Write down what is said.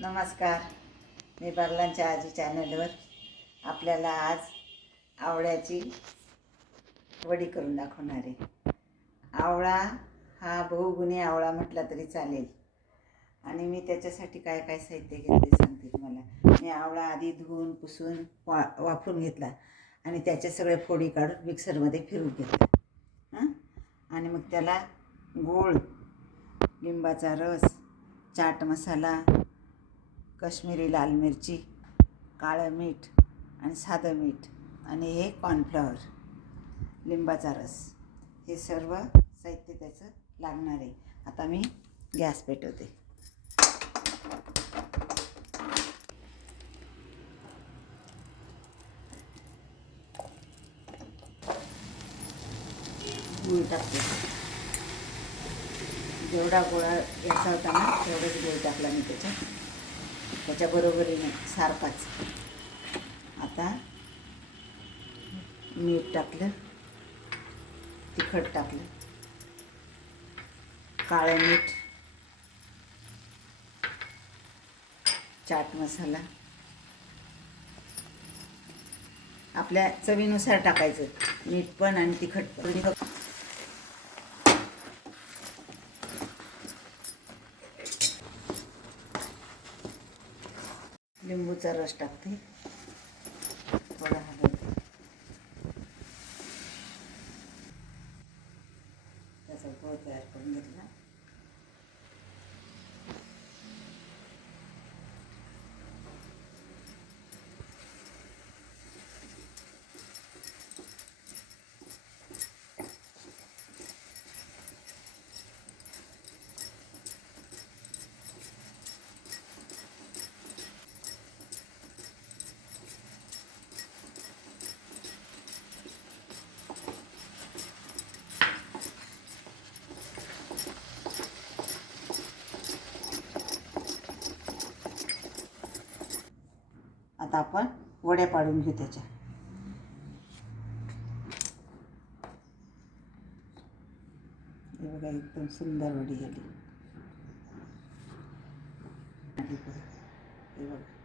नमस्कार. मी बागलांच्या आजी चॅनलवर आपल्याला आज आवळ्याची वडी करून दाखवणार आहे. आवळा हा बहुगुणी आवळा म्हटला तरी चालेल. आणि मी त्याच्यासाठी काय काय साहित्य घेतले सांगते तुम्हाला. मी आवळा आधी धुवून पुसून वाफरून घेतला आणि त्याचे सगळे फोडी काढून मिक्सरमध्ये फिरून घेतला. आणि मग त्याला गूळ, लिंबाचा रस, चाट मसाला, काश्मीरी लाल मिरची, काळं मीठ आणि साधं मीठ आणि हे कॉर्नफ्लॉवर, लिंबाचा रस, हे सर्व साहित्य त्याचं लागणार आहे. आता मी गॅस पेटवते. गूळ टाकते. जेवढा गोळा घ्यायचा होता ना तेवढाच गूळ टाकला मी त्याच्या बरोबरीने सारखाच. आता मीठ टाकलं, तिखट टाकलं, काळं मीठ, चाट मसाला आपल्या चवीनुसार टाकायचं. मीठ पण आणि तिखट पण. लिंबूचा रस टाकते, थोडा हलवते, त्याचा गोळ तयार करून घेतला. आता आपण वड्या पाडून घेऊ त्याच्या. हे बघा, एकदम सुंदर वडी झाली. हे बघा.